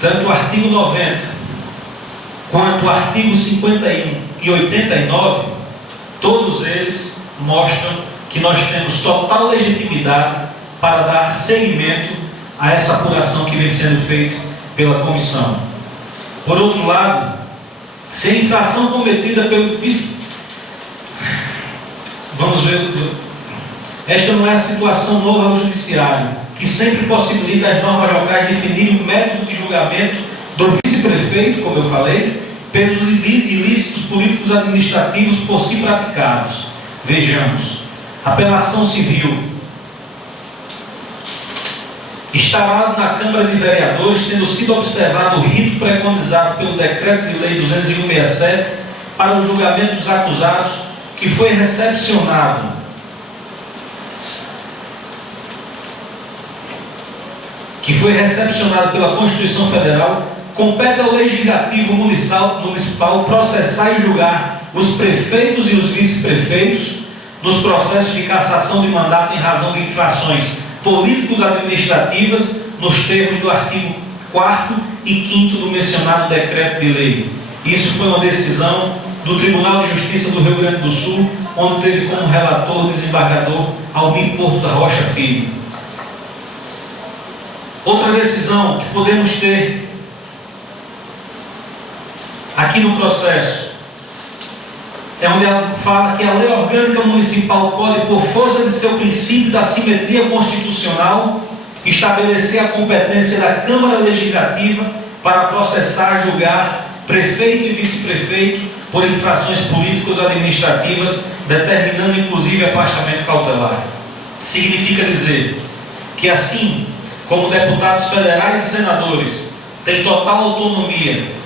tanto o artigo 90 quanto o artigo 51 e 89, todos eles mostram que nós temos total legitimidade para dar seguimento a essa apuração que vem sendo feita pela comissão. Por outro lado, se a infração cometida pelo vamos ver, esta não é a situação nova ao judiciário, que sempre possibilita as normas locais definirem o método de julgamento do vice-prefeito, como eu falei, pelos ilícitos políticos administrativos por si praticados. Vejamos, apelação civil. Instalado na Câmara de Vereadores, tendo sido observado o rito preconizado pelo Decreto de Lei 201/67 para o julgamento dos acusados, que foi recepcionado pela Constituição Federal, compete ao Legislativo Municipal processar e julgar os prefeitos e os vice-prefeitos nos processos de cassação de mandato em razão de infrações políticos-administrativas, nos termos do artigo 4º e 5º do mencionado decreto de lei. Isso foi uma decisão do Tribunal de Justiça do Rio Grande do Sul, onde teve como relator o desembargador Almir Porto da Rocha Filho. Outra decisão que podemos ter aqui no processo é onde ela fala que a lei orgânica municipal pode, por força de seu princípio da simetria constitucional, estabelecer a competência da Câmara Legislativa para processar e julgar prefeito e vice-prefeito por infrações políticos-administrativas, determinando inclusive afastamento cautelar. Significa dizer que, assim como deputados federais e senadores têm total autonomia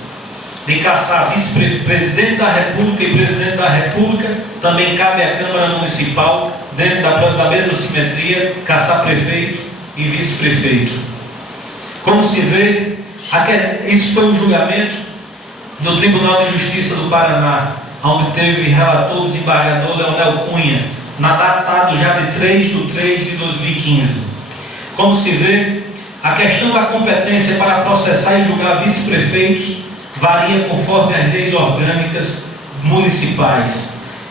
de caçar vice-presidente da República e presidente da República, também cabe à Câmara Municipal, dentro da mesma simetria, caçar prefeito e vice-prefeito. Como se vê, isso foi um julgamento do Tribunal de Justiça do Paraná, onde teve relator o desembargador Leonel Cunha, datado já de 3/3/2015. Como se vê, a questão da competência para processar e julgar vice-prefeitos varia conforme as leis orgânicas municipais,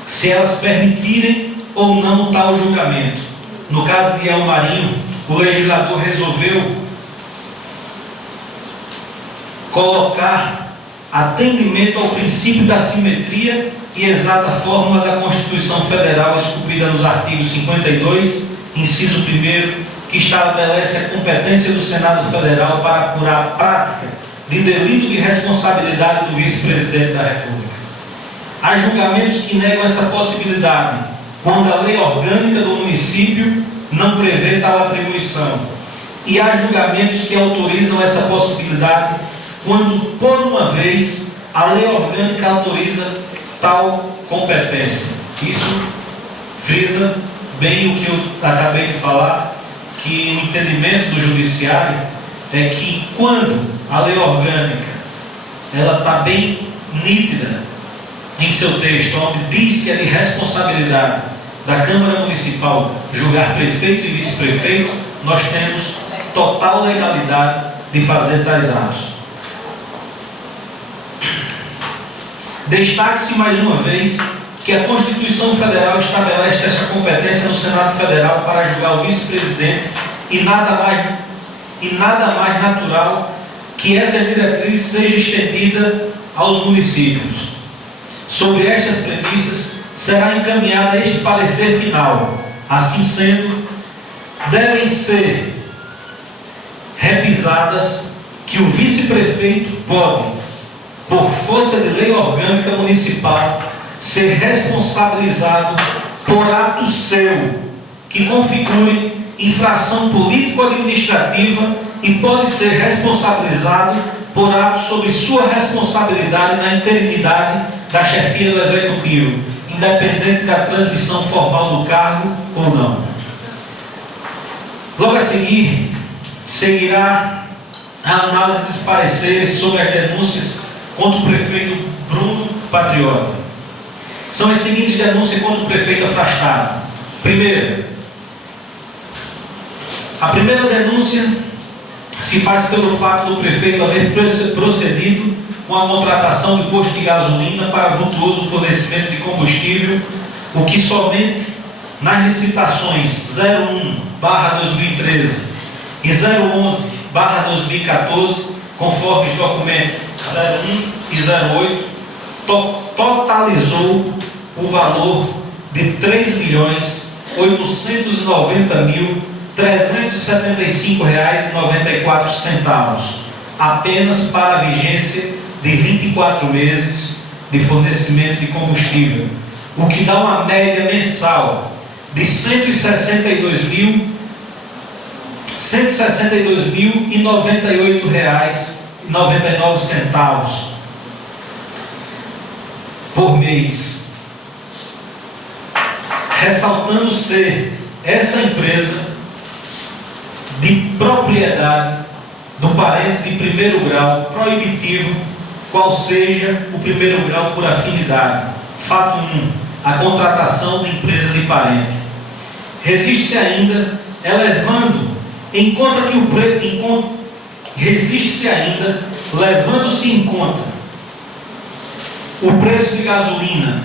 se elas permitirem ou não tal julgamento. No caso de El Marinho, o legislador resolveu colocar atendimento ao princípio da simetria e exata fórmula da Constituição Federal, esculpida nos artigos 52, inciso 1º, que estabelece a competência do Senado Federal para apurar a prática de delito de responsabilidade do vice-presidente da República. Há julgamentos que negam essa possibilidade, quando a lei orgânica do município não prevê tal atribuição. E há julgamentos que autorizam essa possibilidade, quando, por uma vez, a lei orgânica autoriza tal competência. Isso frisa bem o que eu acabei de falar, que o entendimento do judiciário é que, quando a lei orgânica ela está bem nítida em seu texto, onde diz que é de responsabilidade da Câmara Municipal julgar prefeito e vice-prefeito, nós temos total legalidade de fazer tais atos. Destaque-se mais uma vez que a Constituição Federal estabelece essa competência no Senado Federal para julgar o vice-presidente e nada mais natural que essa diretriz seja estendida aos municípios. Sobre estas premissas, será encaminhada este parecer final. Assim sendo, devem ser revisadas que o vice-prefeito pode, por força de lei orgânica municipal, ser responsabilizado por ato seu que configure infração político-administrativa e pode ser responsabilizado por ato sobre sua responsabilidade na interinidade da chefia do Executivo, independente da transmissão formal do cargo ou não. Logo a seguir, seguirá a análise dos pareceres sobre as denúncias contra o prefeito Bruno Patriota. São as seguintes denúncias contra o prefeito afastado. Primeiro, a primeira denúncia se se faz pelo fato do prefeito haver procedido com a contratação de posto de gasolina para vultuoso fornecimento de combustível, o que somente nas licitações 01/2013 e 011/2014, conforme os documentos 01 e 08, totalizou o valor de R$ 3.890.375,94, apenas para a vigência de 24 meses de fornecimento de combustível, o que dá uma média mensal de R$ 162.098,99 por mês, ressaltando ser essa empresa de propriedade do parente de primeiro grau proibitivo, qual seja o primeiro grau por afinidade. Fato 1. A contratação de empresa de parente. Resiste-se ainda, levando-se em conta o preço de gasolina,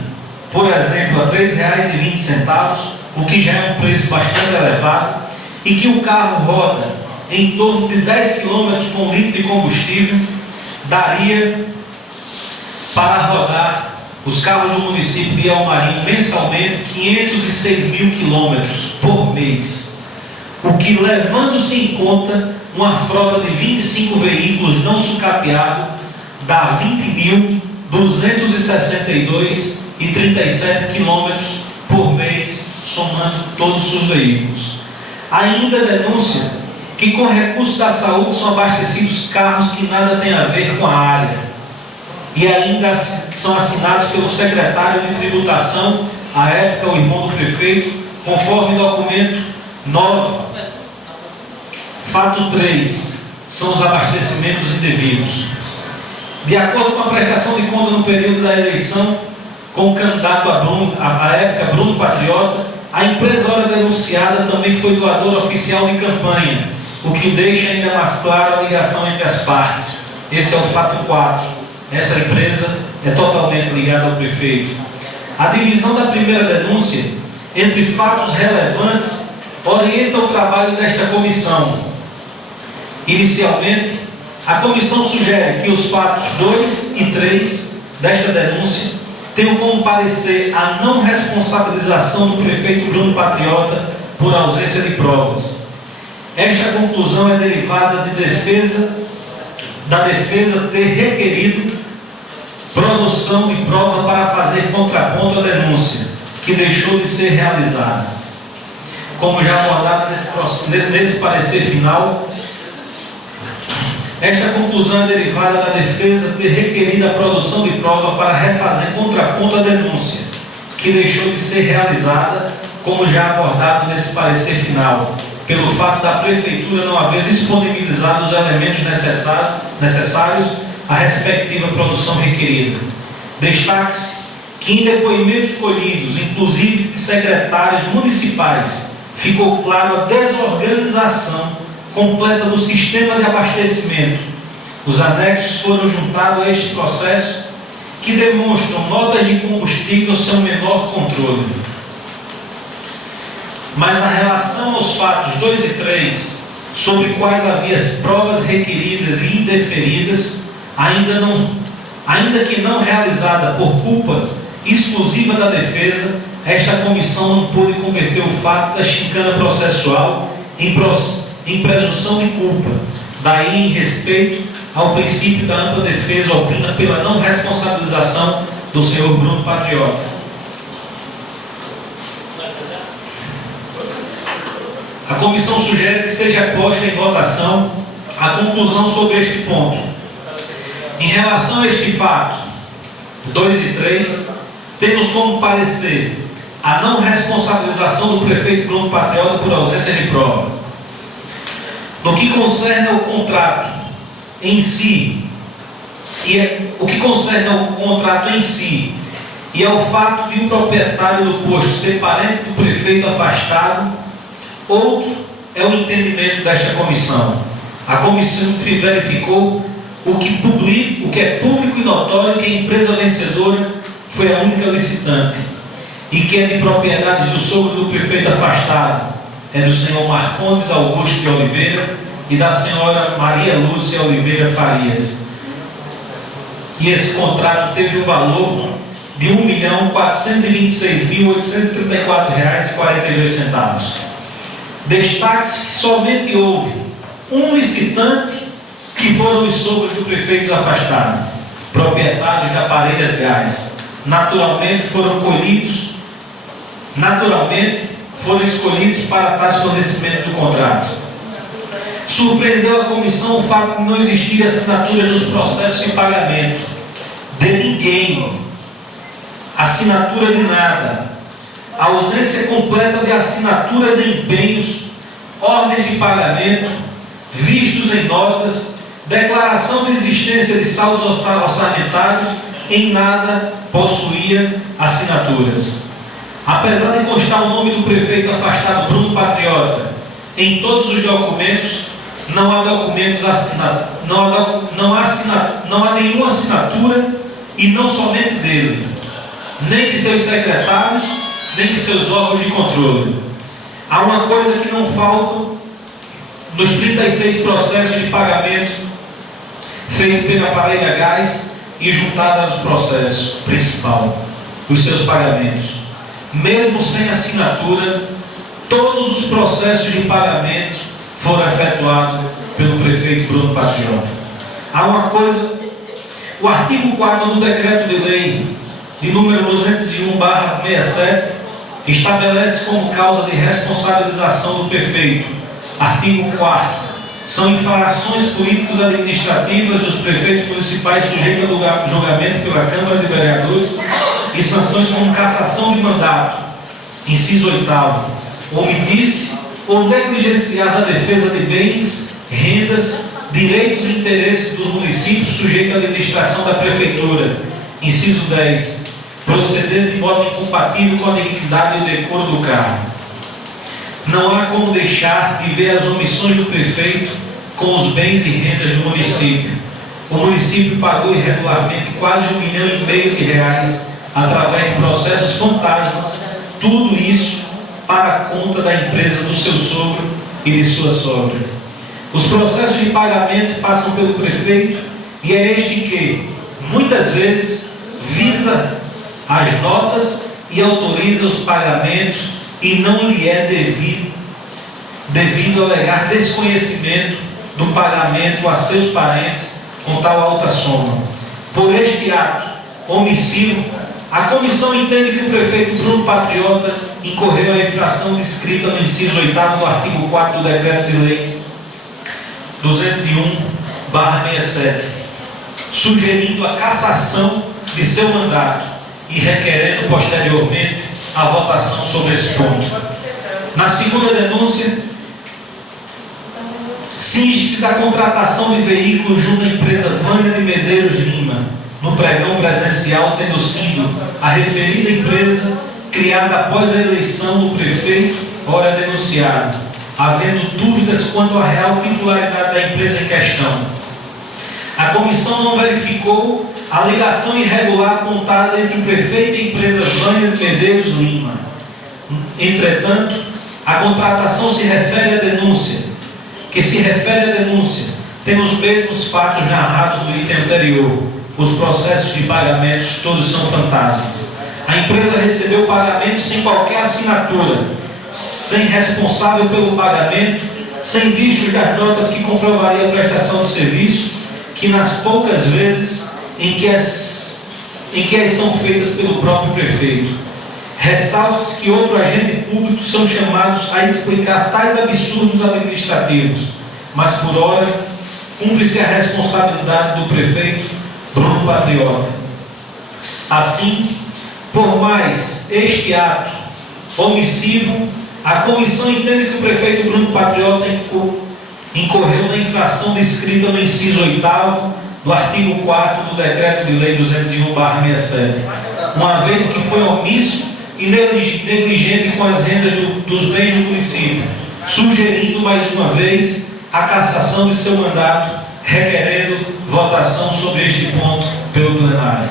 por exemplo, a R$ 3,20, o que já é um preço bastante elevado, e que o carro roda em torno de 10 km com litro de combustível, daria para rodar os carros do município de Almarim mensalmente 506 mil quilômetros por mês, o que, levando-se em conta uma frota de 25 veículos não sucateados, dá 20.262,37 quilômetros por mês, somando todos os veículos. Ainda denúncia que com recursos da saúde são abastecidos carros que nada têm a ver com a área, e ainda são assinados pelo secretário de tributação, à época o irmão do prefeito, conforme documento 9. Fato 3, são os abastecimentos indevidos. De acordo com a prestação de conta no período da eleição, com o candidato à época Bruno Patriota, a empresa ora denunciada também foi doadora oficial de campanha, o que deixa ainda mais claro a ligação entre as partes. Esse é o fato 4. Essa empresa é totalmente ligada ao prefeito. A divisão da primeira denúncia entre fatos relevantes orienta o trabalho desta comissão. Inicialmente, a comissão sugere que os fatos 2 e 3 desta denúncia tenham como parecer a não responsabilização do prefeito Bruno Patriota por ausência de provas. Esta conclusão é derivada da defesa ter requerido produção de prova para fazer contraponto à denúncia, que deixou de ser realizada. Como já abordado nesse parecer final, esta conclusão é derivada da defesa ter requerido a produção de prova para refazer contraponto à denúncia, que deixou de ser realizada, como já abordado nesse parecer final, pelo fato da Prefeitura não haver disponibilizado os elementos necessários à respectiva produção requerida. Destaque-se que em depoimentos colhidos, inclusive de secretários municipais, ficou claro a desorganização completa do sistema de abastecimento. Os anexos foram juntados a este processo, que demonstram notas de combustível sem o menor controle. Mas a relação aos fatos 2 e 3, sobre quais havia as provas requeridas e indeferidas, ainda que não realizada por culpa exclusiva da defesa, esta comissão não pôde converter o fato da chicana processual em presunção de culpa. Daí, em respeito ao princípio da ampla defesa, opina pela não responsabilização do senhor Bruno Patriota. A comissão sugere que seja posta em votação a conclusão sobre este ponto. Em relação a este fato, 2 e 3, temos como parecer a não responsabilização do prefeito Bruno Patriota por ausência de prova. No que concerne ao contrato em si, e ao fato de o proprietário do posto ser parente do prefeito afastado, outro é o entendimento desta comissão. A comissão verificou o que é público e notório, que a empresa vencedora foi a única licitante e que é de propriedade do sogro do prefeito afastado, é do senhor Marcondes Augusto de Oliveira e da senhora Maria Lúcia Oliveira Farias. E esse contrato teve o valor de R$ 1.426.834,42. Destaque-se que somente houve um licitante, que foram os sogros do prefeito afastado, proprietários da Parelhas Gás. Naturalmente foram escolhidos para tais fornecimento do contrato. Surpreendeu a comissão o fato de não existir assinatura nos processos de pagamento de ninguém, assinatura de nada, a ausência completa de assinaturas em empenhos, ordens de pagamento, vistos em notas, declaração de existência de saldos orçamentários, em nada possuía assinaturas. Apesar de constar o nome do prefeito afastado Bruno Patriota em todos os documentos, não há documentos assinados, não há nenhuma assinatura, e não somente dele, nem de seus secretários, nem de seus órgãos de controle. Há uma coisa que não falta nos 36 processos de pagamento feitos pela Parelha Gás e juntados aos processos principal, os seus pagamentos. Mesmo sem assinatura, todos os processos de pagamento foram efetuados pelo prefeito Bruno Patriota. Há uma coisa, o artigo 4 do decreto de lei de número 201/67 estabelece como causa de responsabilização do prefeito. Artigo 4. São infrações políticos-administrativas dos prefeitos municipais sujeitos a julgamento pela Câmara de Vereadores e sanções como cassação de mandato. Inciso 8º. Omitir-se ou negligenciar a defesa de bens, rendas, direitos e interesses dos municípios sujeitos à administração da prefeitura. Inciso 10. Proceder de modo incompatível com a dignidade e o decoro do cargo. Não há como deixar de ver as omissões do prefeito com os bens e rendas do município. O município pagou irregularmente quase R$ 1,5 milhão através de processos fantasmas, tudo isso para a conta da empresa do seu sogro e de sua sogra. Os processos de pagamento passam pelo prefeito e é este que, muitas vezes, visa as notas e autoriza os pagamentos e não lhe é devido alegar desconhecimento do pagamento a seus parentes com tal alta soma. Por este ato omissivo, a comissão entende que o prefeito Bruno Patriota incorreu a infração descrita no inciso 8º do artigo 4 do decreto de lei 201/67, sugerindo a cassação de seu mandato e requerendo posteriormente a votação sobre esse ponto. Na segunda denúncia, cinge-se da contratação de veículos junto à empresa Vânia de Medeiros Lima, no pregão presencial, tendo sido a referida empresa criada após a eleição do prefeito, ora denunciado, havendo dúvidas quanto à real titularidade da empresa em questão. A comissão não verificou a ligação irregular apontada entre o prefeito e a empresa Vânia de Medeiros Lima. Entretanto, a contratação se refere à denúncia, tem os mesmos fatos narrados no item anterior. Os processos de pagamentos todos são fantasmas. A empresa recebeu pagamento sem qualquer assinatura, sem responsável pelo pagamento, sem vistos das notas que comprovaria a prestação de serviço, que nas poucas vezes em que as são feitas pelo próprio prefeito. Ressalta-se que outro agente público são chamados a explicar tais absurdos administrativos, mas por hora cumpre-se a responsabilidade do prefeito Bruno Patriota. Assim, por mais este ato omissivo, a comissão entende que o prefeito Bruno Patriota incorreu na infração descrita no inciso 8º do artigo 4 do decreto de lei 201/67, uma vez que foi omisso e negligente com as rendas dos bens do município, sugerindo mais uma vez a cassação de seu mandato, requerendo votação sobre este ponto pelo plenário.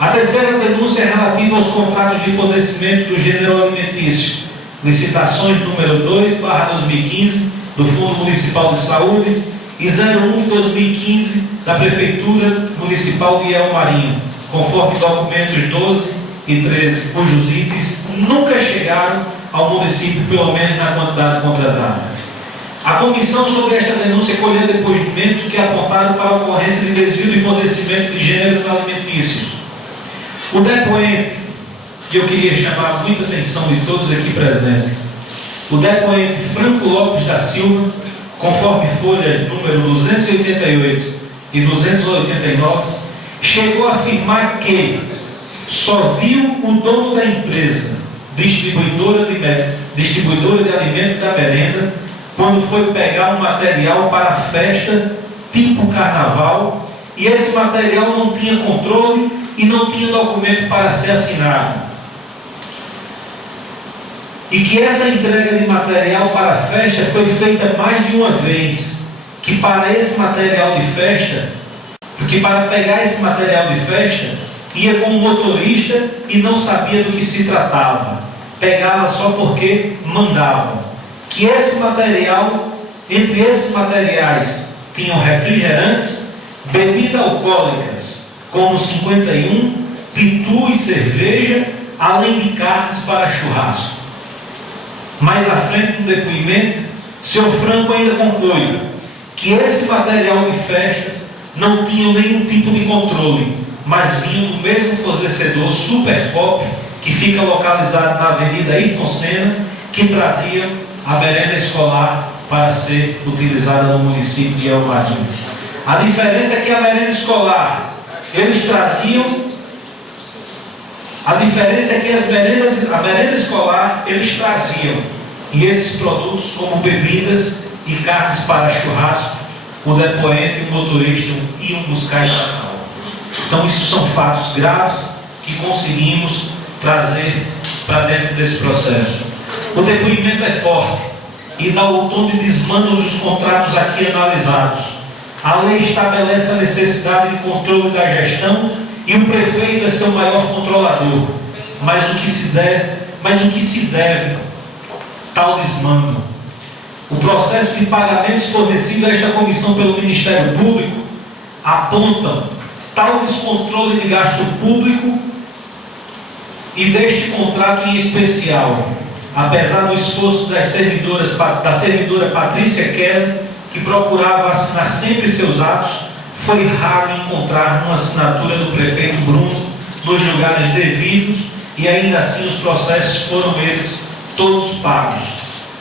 A terceira denúncia é relativa aos contratos de fornecimento do gênero alimentício, licitações número 2/2015 do Fundo Municipal de Saúde e 01/2015 da Prefeitura Municipal de El Marinho, conforme documentos 12 e 13, cujos itens nunca chegaram ao município, pelo menos na quantidade contratada. A comissão sobre esta denúncia colheu depoimentos que apontaram para a ocorrência de desvio de fornecimento de gêneros alimentícios. O depoente, que eu queria chamar muita atenção de todos aqui presentes, o depoente Franco Lopes da Silva, conforme folhas número 288 e 289, chegou a afirmar que só viu o dono da empresa, distribuidora de alimentos da merenda, quando foi pegar um material para a festa tipo carnaval, e esse material não tinha controle e não tinha documento para ser assinado. E que essa entrega de material para a festa foi feita mais de uma vez, que para esse material de festa, porque para pegar esse material de festa, ia com o motorista e não sabia do que se tratava. Pegava só porque mandavam. Que esse material, entre esses materiais, tinham refrigerantes, bebidas alcoólicas, como 51, pitu e cerveja, além de carnes para churrasco. Mais à frente do depoimento, o senhor Franco ainda conclui que esse material de festas não tinha nenhum tipo de controle, mas vinha do mesmo fornecedor Super Pop, que fica localizado na Avenida Ayrton Senna, que trazia a merenda escolar para ser utilizada no município de El Marinho. A diferença é que a merenda escolar, eles traziam, a diferença é que a merenda escolar, eles traziam, e esses produtos como bebidas e carnes para churrasco, o depoente e o motorista iam buscar essa sala. Então isso são fatos graves que conseguimos trazer para dentro desse processo. O depoimento é forte e dá o tom de desmando dos contratos aqui analisados. A lei estabelece a necessidade de controle da gestão e o prefeito é seu maior controlador. Mas o que se deve tal desmando? O processo de pagamentos fornecido a esta comissão pelo Ministério Público apontam tal descontrole de gasto público e deste contrato em especial, apesar do esforço da servidora Patrícia Kelly, que procurava assinar sempre seus atos, foi raro encontrar uma assinatura do prefeito Bruno nos lugares devidos, e ainda assim os processos foram eles todos pagos.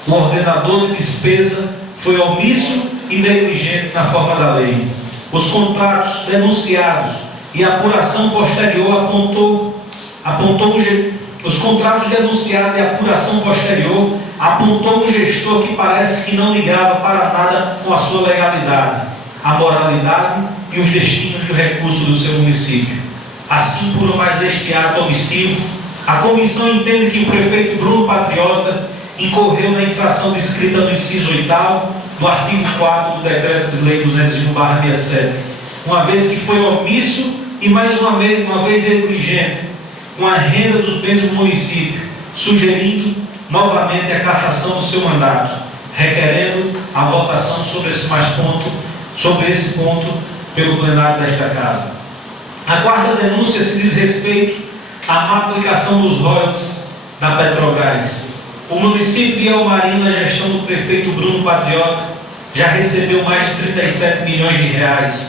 O ordenador de despesa foi omisso e negligente na forma da lei. Os contratos denunciados e a apuração posterior apontou os contratos denunciados e a apuração posterior apontou um gestor que parece que não ligava para nada com a sua legalidade, a moralidade e os destinos do recurso do seu município. Assim, por mais este ato omissivo, a comissão entende que o prefeito Bruno Patriota incorreu na infração descrita no inciso 8º do artigo 4º do decreto de lei 201/67, uma vez que foi omisso e mais uma vez negligente com a renda dos bens do município, sugerindo novamente a cassação do seu mandato, requerendo a votação sobre esse ponto pelo plenário desta casa. A quarta denúncia se diz respeito à má aplicação dos royalties da Petrobras. O município de El Marinho, na gestão do prefeito Bruno Patriota, já recebeu mais de 37 milhões de reais,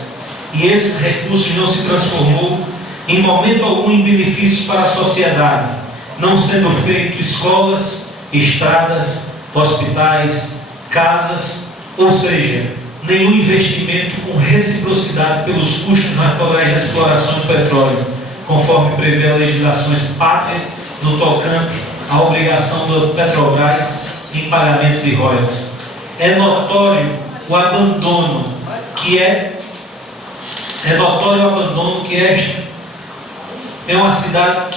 e esses recursos não se transformou em momento algum em benefícios para a sociedade, não sendo feito escolas, estradas, hospitais, casas, ou seja, nenhum investimento com reciprocidade pelos custos naturais da exploração do petróleo, conforme prevê a legislação pátria no tocante à obrigação da Petrobras em pagamento de royalties. É notório o abandono que esta é uma cidade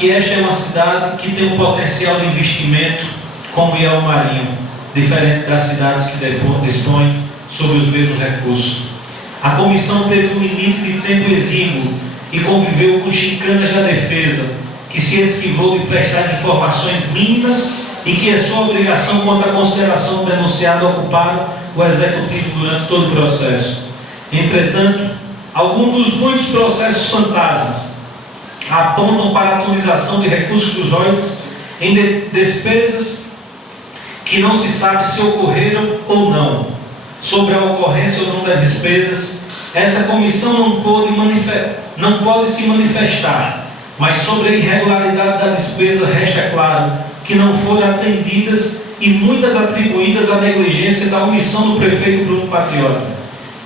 que tem um potencial de investimento como El Marinho, diferente das cidades que dispõem sobre os mesmos recursos. A comissão teve um limite de tempo exíguo e conviveu com chicanas da defesa, que se esquivou de prestar as informações mínimas e que é sua obrigação quanto à consideração do denunciado ocuparam o executivo durante todo o processo. Entretanto, alguns dos muitos processos fantasmas apontam para a atualização de recursos dos royalties em despesas que não se sabe se ocorreram ou não. Sobre a ocorrência ou não das despesas, essa comissão não pode se manifestar, mas sobre a irregularidade da despesa resta claro que não foram atendidas e muitas atribuídas à negligência da omissão do prefeito Bruno Patriota.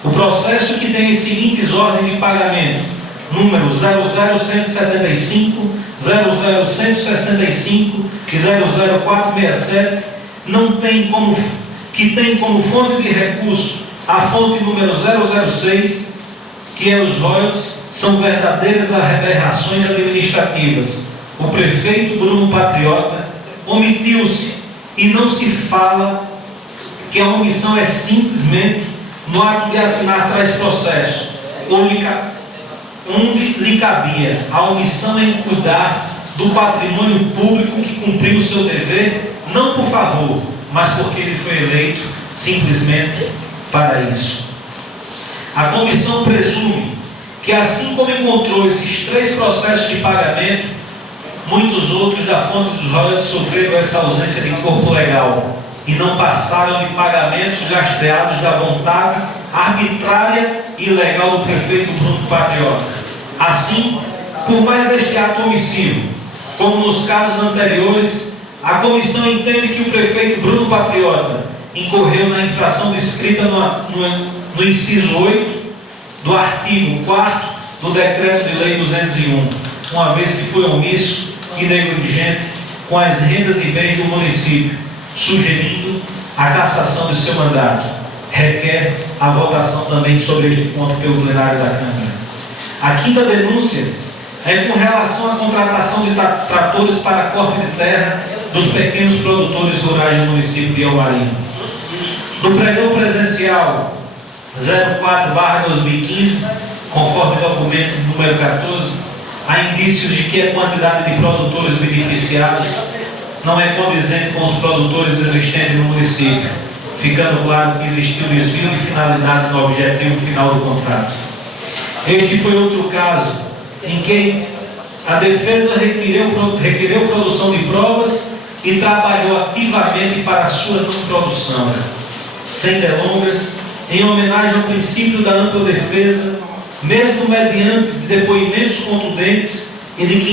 O processo, que tem as seguintes ordens de pagamento, número 00175, 00165 e 00467, que tem como fonte de recurso a fonte número 006, que é os royalties, são verdadeiras aberrações administrativas. O prefeito Bruno Patriota omitiu-se e não se fala que a omissão é simplesmente no ato de assinar tais processos, onde lhe cabia a omissão em cuidar do patrimônio público que cumpriu o seu dever, não por favor, mas porque ele foi eleito simplesmente para isso. A comissão presume que, assim como encontrou esses 3 processos de pagamento, muitos outros da fonte dos royalties sofreram essa ausência de corpo legal e não passaram de pagamentos rastreados da vontade arbitrária e ilegal do prefeito Bruno Patriota. Assim, por mais deste ato omissivo, como nos casos anteriores, a comissão entende que o prefeito Bruno Patriota incorreu na infração descrita no inciso 8 do artigo 4º do Decreto de Lei 201, uma vez que foi omisso e negligente com as rendas e bens do município, sugerindo a cassação de seu mandato. Requer a votação também sobre este ponto pelo plenário da Câmara. A quinta denúncia é com relação à contratação de tratores para corte de terra dos pequenos produtores rurais do município de Alvarinho. No pregão presencial 04/2015, conforme documento número 14, há indícios de que a quantidade de produtores beneficiados não é condizente com os produtores existentes no município, ficando claro que existiu desvio de finalidade no objetivo final do contrato. Este foi outro caso em que a defesa requereu produção de provas e trabalhou ativamente para a sua não produção. Sem delongas, em homenagem ao princípio da ampla defesa, mesmo mediante depoimentos contundentes e de que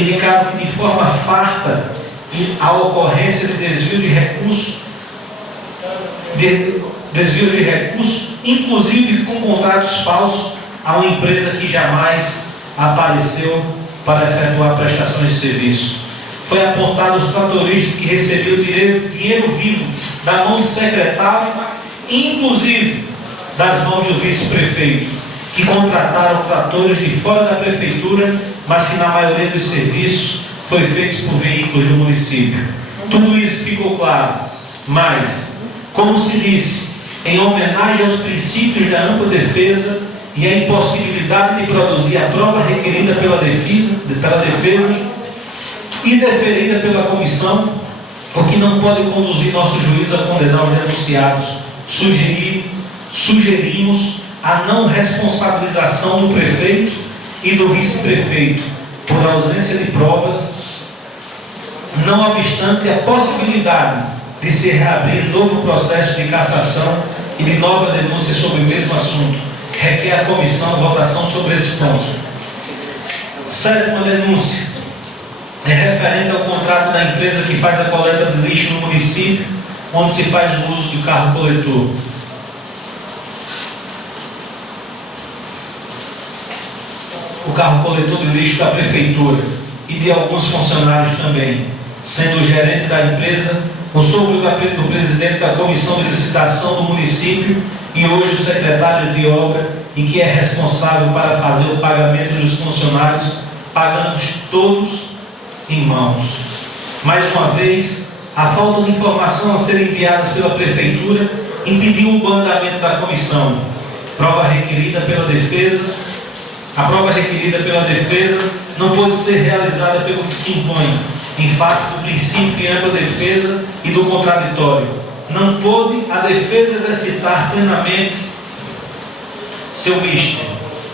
indicavam que de forma farta a ocorrência de desvio de recursos, inclusive com contratos falsos a uma empresa que jamais apareceu para efetuar prestações de serviço. Foi apontado os tratoristas que recebiam dinheiro vivo da mão do secretário, inclusive das mãos do vice-prefeito, que contrataram tratores de fora da prefeitura, mas que na maioria dos serviços foi feitos por veículos do município. Tudo isso ficou claro, mas, como se disse, em homenagem aos princípios da ampla defesa e à impossibilidade de produzir a prova requerida pela defesa e deferida pela comissão, o que não pode conduzir nosso juiz a condenar os denunciados, sugerimos a não responsabilização do prefeito e do vice-prefeito por ausência de provas, não obstante a possibilidade de se reabrir novo processo de cassação e de nova denúncia sobre o mesmo assunto. Requer a comissão votação sobre esse ponto. Sétima denúncia é referente ao contrato da empresa que faz a coleta de lixo no município, onde se faz o uso do carro coletor. O carro coletor de lixo da prefeitura e de alguns funcionários também, sendo o gerente da empresa, o sogro do presidente da comissão de licitação do município e hoje o secretário de obra, e que é responsável para fazer o pagamento dos funcionários, pagamos todos em mãos. Mais uma vez, a falta de informação a ser enviadas pela prefeitura impediu o bom andamento da comissão. Prova requerida pela defesa. A prova requerida pela defesa não pode ser realizada pelo que se impõe, em face do princípio de ampla defesa e do contraditório. Não pôde a defesa exercitar plenamente seu misto.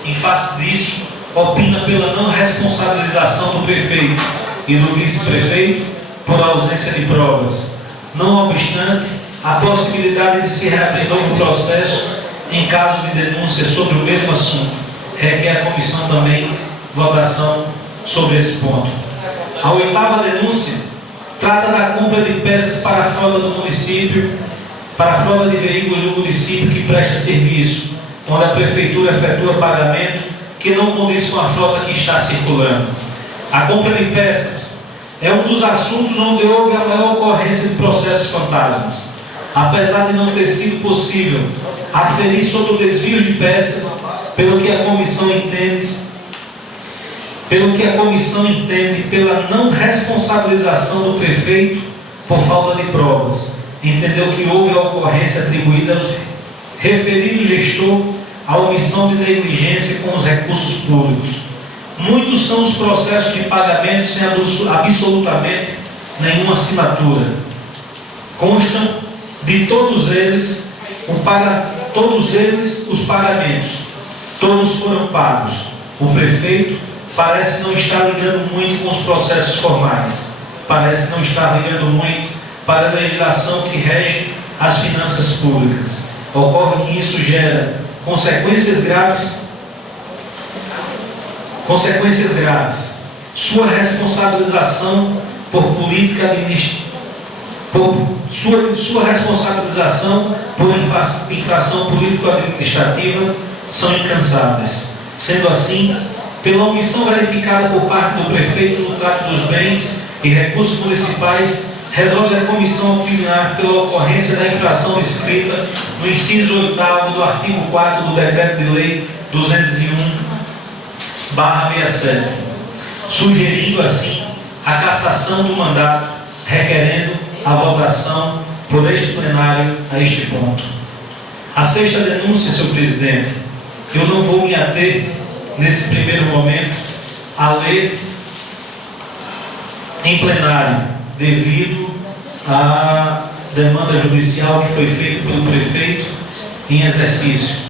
Em face disso, opina pela não responsabilização do prefeito e do vice-prefeito por ausência de provas. Não obstante, a possibilidade de se reabrir novo processo em caso de denúncia sobre o mesmo assunto requer a comissão também votação sobre esse ponto. A 8ª denúncia trata da compra de peças para a frota do município, para a frota de veículos do município que presta serviço, onde a prefeitura efetua pagamento que não condiz com a frota que está circulando. A compra de peças é um dos assuntos onde houve a maior ocorrência de processos fantasmas. Apesar de não ter sido possível aferir sobre o desvio de peças, pelo que a comissão entende pela não responsabilização do prefeito por falta de provas, entendeu que houve a ocorrência atribuída ao referido gestor a omissão de negligência com os recursos públicos. Muitos são os processos de pagamento sem absolutamente nenhuma assinatura. Constam de todos eles os pagamentos. Todos foram pagos. O prefeito parece não estar ligando muito com os processos formais. Parece não estar ligando muito para a legislação que rege as finanças públicas. Ocorre que isso gera consequências graves. Sua responsabilização por política administrativa, sua responsabilização por infração político-administrativa são incansáveis. Sendo assim, pela omissão verificada por parte do prefeito no trato dos bens e recursos municipais, resolve a comissão opinar pela ocorrência da infração descrita no inciso 8º do artigo 4º do Decreto de Lei 201/67, sugerindo assim a cassação do mandato, requerendo a votação por este plenário a este ponto. A 6ª denúncia, senhor presidente, eu não vou me ater nesse primeiro momento a ler em plenário, devido à demanda judicial que foi feita pelo prefeito em exercício.